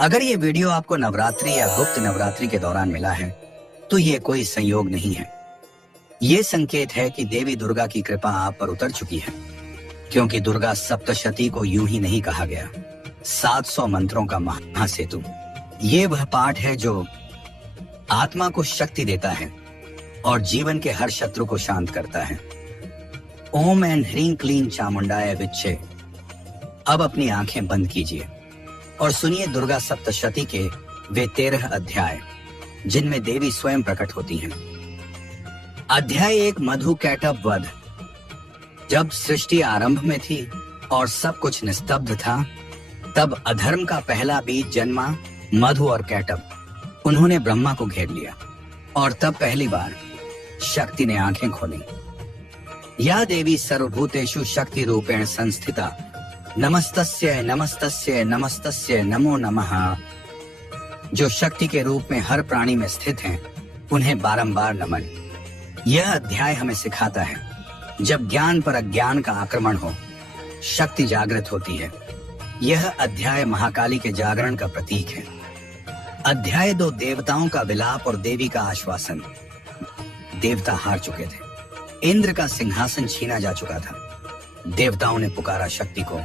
अगर ये वीडियो आपको नवरात्रि या गुप्त नवरात्रि के दौरान मिला है तो ये कोई संयोग नहीं है। ये संकेत है कि देवी दुर्गा की कृपा आप पर उतर चुकी है, क्योंकि दुर्गा सप्तशती को यूं ही नहीं कहा गया, 700 मंत्रों का महासेतु। ये वह पाठ है जो आत्मा को शक्ति देता है और जीवन के हर शत्रु को शांत करता है। ओम एंड ह्रीं क्लीं चामुंडाय विच्चे। अब अपनी आंखें बंद कीजिए और सुनिए दुर्गा सप्तशती के वे 13 अध्याय जिनमें देवी स्वयं प्रकट होती हैं। अध्याय 1, मधु कैटभ वध। जब सृष्टि आरंभ में थी और सब कुछ निस्तब्ध था, तब अधर्म का पहला बीज जन्मा, मधु और कैटभ। उन्होंने ब्रह्मा को घेर लिया और तब पहली बार शक्ति ने आंखें खोली। या देवी सर्वभूतेषु शक्ति रूपेण संस्थिता, नमस्तस्यै नमस्तस्यै नमस्तस्यै नमो नमः। जो शक्ति के रूप में हर प्राणी में स्थित हैं, उन्हें बारंबार नमन। यह अध्याय हमें सिखाता है, जब ज्ञान पर अज्ञान का आक्रमण हो, शक्ति जागृत होती है। यह अध्याय महाकाली के जागरण का प्रतीक है। अध्याय 2, देवताओं का विलाप और देवी का आश्वासन। देवता हार चुके थे, इंद्र का सिंहासन छीना जा चुका था। देवताओं ने पुकारा शक्ति को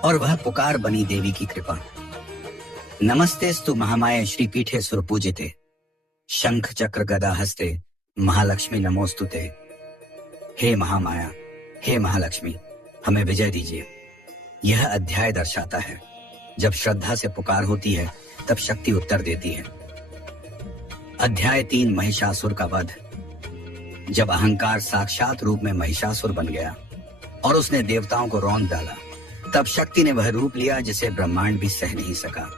और वह पुकार बनी देवी की कृपा। नमस्तेस्तु महामाये श्रीपीठे सुरपूजिते, शंख चक्र गदा हस्ते महालक्ष्मी नमोस्तुते। हे महामाया, हे महालक्ष्मी, हमें विजय दीजिए। यह अध्याय दर्शाता है, जब श्रद्धा से पुकार होती है तब शक्ति उत्तर देती है। अध्याय 3, महिषासुर का वध। जब अहंकार साक्षात रूप में महिषासुर बन गया और उसने देवताओं को रौंद डाला, तब शक्ति ने वह रूप लिया जिसे ब्रह्मांड भी सह नहीं सका।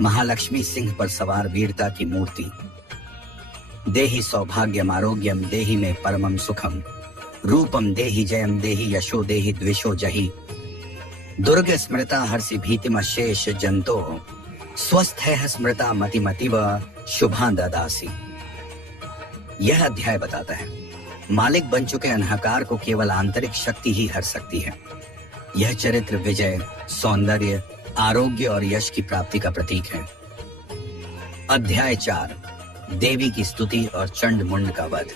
महालक्ष्मी सिंह पर सवार वीरता की मूर्ति। देहि सौभाग्यम आरोग्यम देहि में परमम सुखम, रूपम देहि जयम देहि यशो देहि द्विषो जहि। दुर्ग स्मृता हर्षि भीतिम शेष जंतो, स्वस्थ है स्मृता मतिमतिव शुभां ददासी। यह अध्याय बताता है, मालिक बन चुके अहंकार को केवल आंतरिक शक्ति ही हर सकती है। यह चरित्र विजय, सौंदर्य, आरोग्य और यश की प्राप्ति का प्रतीक है। अध्याय 4, देवी की स्तुति और चंड मुंड का वध।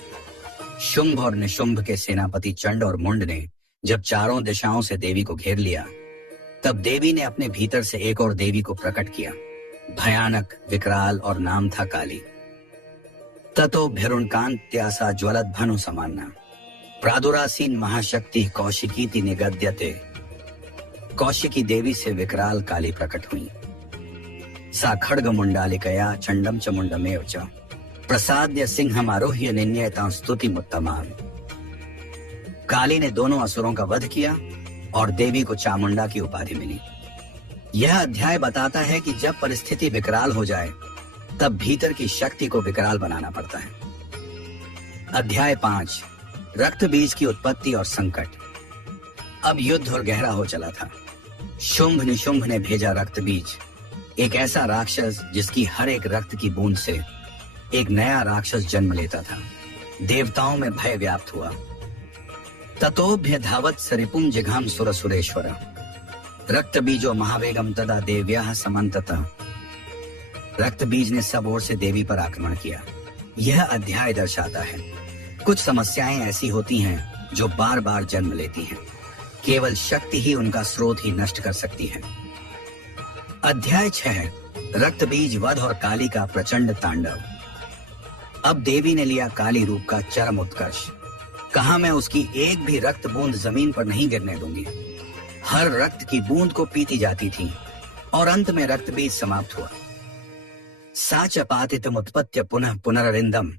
शुंभ और निशुंभ के सेनापति चंड और मुंड ने जब चारों दिशाओं से देवी को घेर लिया, तब देवी ने अपने भीतर से एक और देवी को प्रकट किया, भयानक, विकराल, और नाम था काली। ततो भिरुणकांत्यासा ज्वलत भनु समाना, प्रादुरासीन महाशक्ति कौशिकीति निगद्यते। कौशिकी देवी से विकराल काली प्रकट हुई। सा खड्ग मुंडालिकया चंडम च मुंडमेव च, प्रसाद्य सिंहम आरोह्य निन्यतां स्तुतिमुत्तमां। काली ने दोनों असुरों का वध किया और देवी को चामुंडा की उपाधि मिली। यह अध्याय बताता है कि जब परिस्थिति विकराल हो जाए, तब भीतर की शक्ति को विकराल बनाना पड़ता है। अध्याय 5, रक्त बीज की उत्पत्ति और संकट। अब युद्ध और गहरा हो चला था। शुंभ निशुंभ ने भेजा रक्त बीज, एक ऐसा राक्षस जिसकी हर एक रक्त की बूंद से एक नया राक्षस जन्म लेता था। देवताओं में भय व्याप्त हुआ। ततोभ्य धावत सरिपुम जिघाम सुर सुरेश्वर, रक्त बीजो महावेगम तदा देव्याः समन्ततः। रक्त बीज ने सब ओर से देवी पर आक्रमण किया। यह अध्याय दर्शाता है, कुछ समस्याएं ऐसी होती हैं जो बार बार जन्म लेती हैं। केवल शक्ति ही उनका स्रोत ही नष्ट कर सकती है। अध्याय 6, रक्त बीज वध और काली का प्रचंड तांडव। अब देवी ने लिया काली रूप का चरम उत्कर्ष। कहा, मैं उसकी एक भी रक्त बूंद जमीन पर नहीं गिरने दूंगी। हर रक्त की बूंद को पीती जाती थी और अंत में रक्त बीज समाप्त हुआ। सा च पातितम उत्पत्य पुनः पुनररिंदम,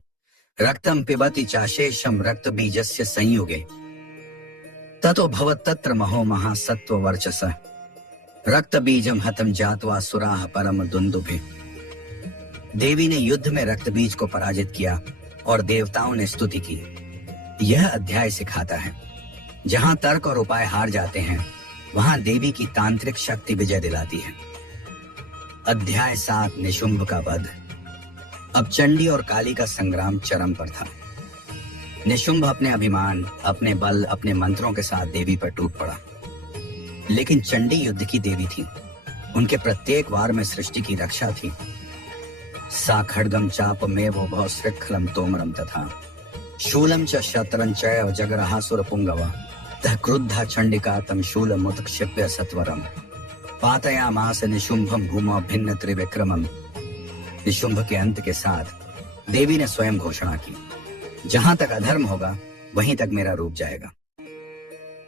रक्तम पिबति चाशेषम रक्त बीजस्य संयुगे। ततो भवत् तत्र महो महासत्व वर्चसः, रक्त बीजम हतम जात्वा सुराः परम दुंदुभे। देवी ने युद्ध में रक्त बीज को पराजित किया और देवताओं ने स्तुति की। यह अध्याय सिखाता है, जहां तर्क और उपाय हार जाते हैं, वहां देवी की तांत्रिक शक्ति विजय दिलाती है। अध्याय 7, निशुंभ का वध। अब चंडी और काली का संग्राम चरम पर था। निशुंभ अपने अभिमान, अपने बल, अपने मंत्रों के साथ देवी पर टूट पड़ा। लेकिन चंडी युद्ध की देवी थी। उनके प्रत्येक वार में सृष्टि की रक्षा थी। सा खड्गम चाप में वो भव श्रृखलम तोमरम तथा शूलम च शतरं चैव जगरहासुर पुंगव तः क्रुद्धा चंडिका तम शूलम उत्क्षिप्य सत्वरम पातयामास निशुंभम भूमौ भिन्न त्रिविक्रमम। निशुंभ के अंत के साथ देवी ने स्वयं घोषणा की, जहां तक अधर्म होगा वहीं तक मेरा रूप जाएगा।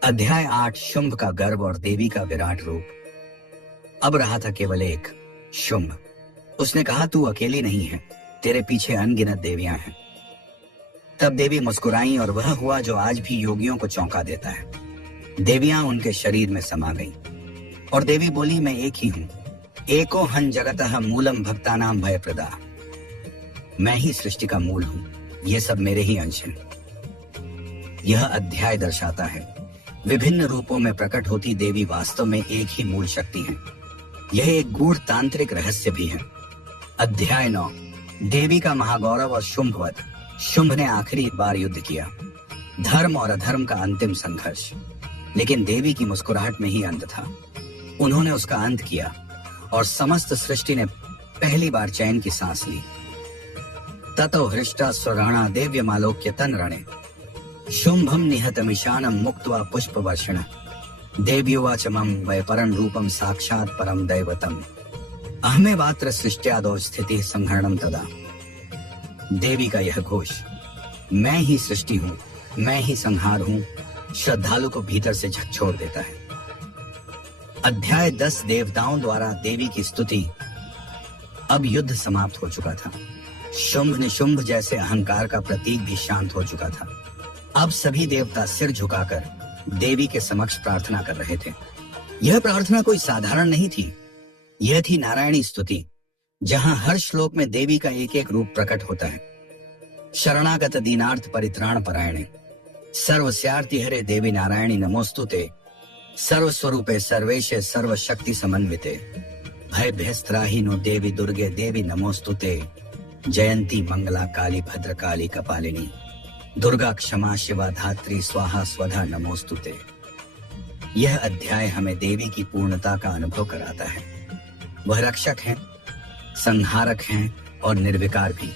अध्याय 8 शुंभ का गर्व और देवी का विराट रूप। अब रहा था केवल एक, शुंभ। उसने कहा, तू अकेली नहीं है, तेरे पीछे अनगिनत देवियां हैं। तब देवी मुस्कुराई और वह हुआ जो आज भी योगियों को चौंका देता है। देवियां उनके शरीर में समा गईं और देवी बोली, मैं एक ही हूं, एको हन जगतः मूलम भक्तानाम भयप्रदा। मैं ही सृष्टि का मूल हूं, ये सब मेरे ही अंश हैं। यह अध्याय दर्शाता है विभिन्न रूपों में प्रकट होती देवी वास्तव में एक ही मूल शक्ति है। यह एक गूढ़ तांत्रिक रहस्य भी है। अध्याय 9 देवी का महागौरव और शुंभवध। शुंभ ने आखिरी बार युद्ध किया, धर्म और अधर्म का अंतिम संघर्ष, लेकिन देवी की मुस्कुराहट में ही अंत था। उन्होंने उसका अंत किया और समस्त सृष्टि ने पहली बार चैन की सांस ली। ततो हृष्टा स्वराणा देव्यमालोक्य तन रणे शुंभम निहतमिशानम मुक्त्वा पुष्पवर्षण देव्युवाच मम वै परम रूपम साक्षात् परम दैवतम अहमेवात्र सृष्ट्यादौ स्थिति संहरणम तदा। देवी का यह घोष, मैं ही सृष्टि हूँ, मैं ही संहार हूँ, श्रद्धालु को भीतर से झकझोर देता है। अध्याय 10 देवताओं द्वारा देवी की स्तुति। अब युद्ध समाप्त हो चुका था। शुंभ निशुंभ जैसे अहंकार का प्रतीक भी शांत हो चुका था। अब सभी देवता सिर झुकाकर देवी के समक्ष प्रार्थना कर रहे थे। यह प्रार्थना कोई साधारण नहीं थी, यह थी नारायणी स्तुति, जहां हर श्लोक में देवी का एक एक रूप प्रकट होता है। शरणागत दीनार्थ परित्राण परायणे सर्वस्यार्ति हरे देवी नारायणी नमोस्तुते सर्वस्वरूपे सर्वेशे सर्वशक्ति समन्विते भयभ्यस्त्राहीनो देवी दुर्गे देवी नमोस्तुते जयंती मंगला काली भद्रकाली कपालिनी दुर्गा क्षमा शिवा धात्री स्वाहा स्वधा नमोस्तुते। यह अध्याय हमें देवी की पूर्णता का अनुभव कराता है। वह रक्षक हैं, संहारक हैं और निर्विकार भी।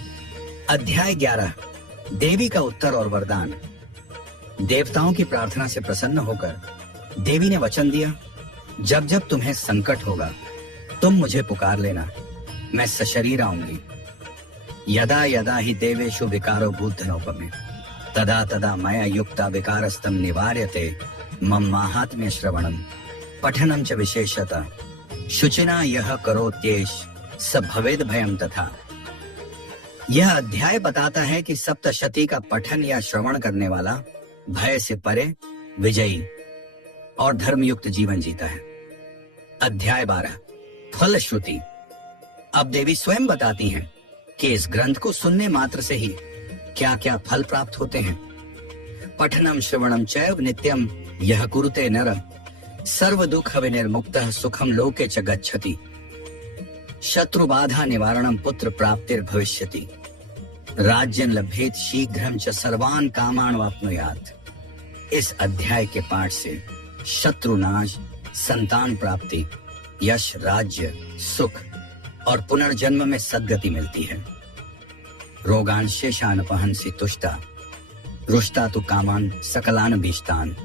अध्याय 11 देवी का उत्तर और वरदान। देवताओं की प्रार्थना से प्रसन्न होकर देवी ने वचन दिया, जब जब तुम्हें संकट होगा तुम मुझे पुकार लेना, मैं सशरीर आऊंगी। यदा यदा ही देवेषु विकारो भूतधनोपमे तदा तदा मया युक्ता विकारस्तम निवार्यते मम माहात्म्य श्रवणम पठनम च विशेषतः शुचिना यह करोत्येष सब भवेद भयम तथा। यह अध्याय बताता है कि सप्तशती का पठन या श्रवण करने वाला भय से परे विजयी और धर्मयुक्त जीवन जीता है। अध्याय 12 फलश्रुति। अब देवी स्वयं बताती हैं कि इस ग्रंथ को सुनने मात्र से ही क्या क्या फल प्राप्त होते हैं। पठनम श्रवणम चैव नित्यम यह कुरुते नर सर्व दुख विनिर्मुक्तः सुखम लोके च गच्छति शत्रु बाधा निवारणम पुत्र प्राप्तिर भविष्यति राज्यं लभेत शीघ्रं च सर्वान् कामान् वाप्नुयात्। इस अध्याय के पाठ से शत्रु नाश, संतान प्राप्ति, यश, राज्य, सुख और पुनर्जन्म में सद्गति मिलती है। रोगान शेषान पहंसी तुष्टा रुष्टा तु कामान सकलान भीष्टान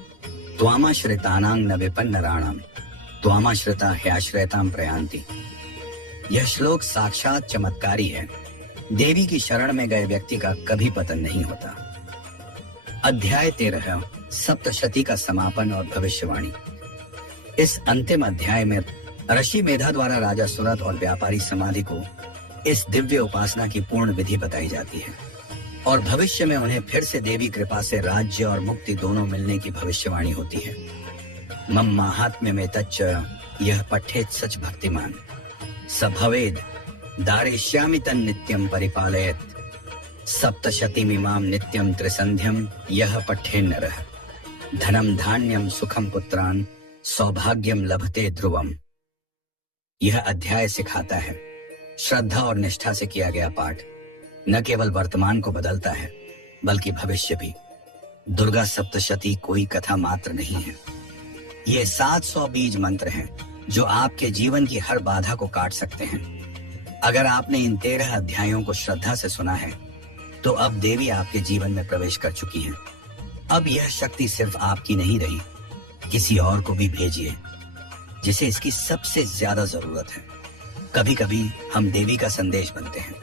त्वामाश्रितानां न विपन्नराणाम त्वामाश्रिता ह्याश्रयतां प्रयान्ति। यह श्लोक साक्षात चमत्कारी है। देवी की शरण में गए व्यक्ति का कभी पतन नहीं होता। अध्याय 13 सप्तशती का समापन और भविष्यवाणी। इस अंतिम अध्याय में ऋषि मेधा द्वारा राजा सुरथ और व्यापारी समाधि को इस दिव्य उपासना की पूर्ण विधि बताई जाती है और भविष्य में उन्हें फिर से देवी कृपा से राज्य और मुक्ति दोनों मिलने की भविष्यवाणी होती है। मम माहात्म्य में तच्च यह पठेत सच भक्तिमान स भवेद दारिष्यामि तन नित्यम परिपालयत सप्तशतीमिमां नित्यम त्रिसंध्यम यह पठेन नरः धनम धान्यम सुखम पुत्रान सौभाग्यम लभते ध्रुवम। यह अध्याय सिखाता है श्रद्धा और निष्ठा से किया गया पाठ न केवल वर्तमान को बदलता है बल्कि भविष्य भी। दुर्गा सप्तशती कोई कथा मात्र नहीं है, ये 700 बीज मंत्र हैं जो आपके जीवन की हर बाधा को काट सकते हैं। अगर आपने इन 13 अध्यायों को श्रद्धा से सुना है, तो अब देवी आपके जीवन में प्रवेश कर चुकी है। अब यह शक्ति सिर्फ आपकी नहीं रही, किसी और को भी भेजिए जिसे इसकी सबसे ज्यादा जरूरत है। कभी कभी हम देवी का संदेश बनते हैं।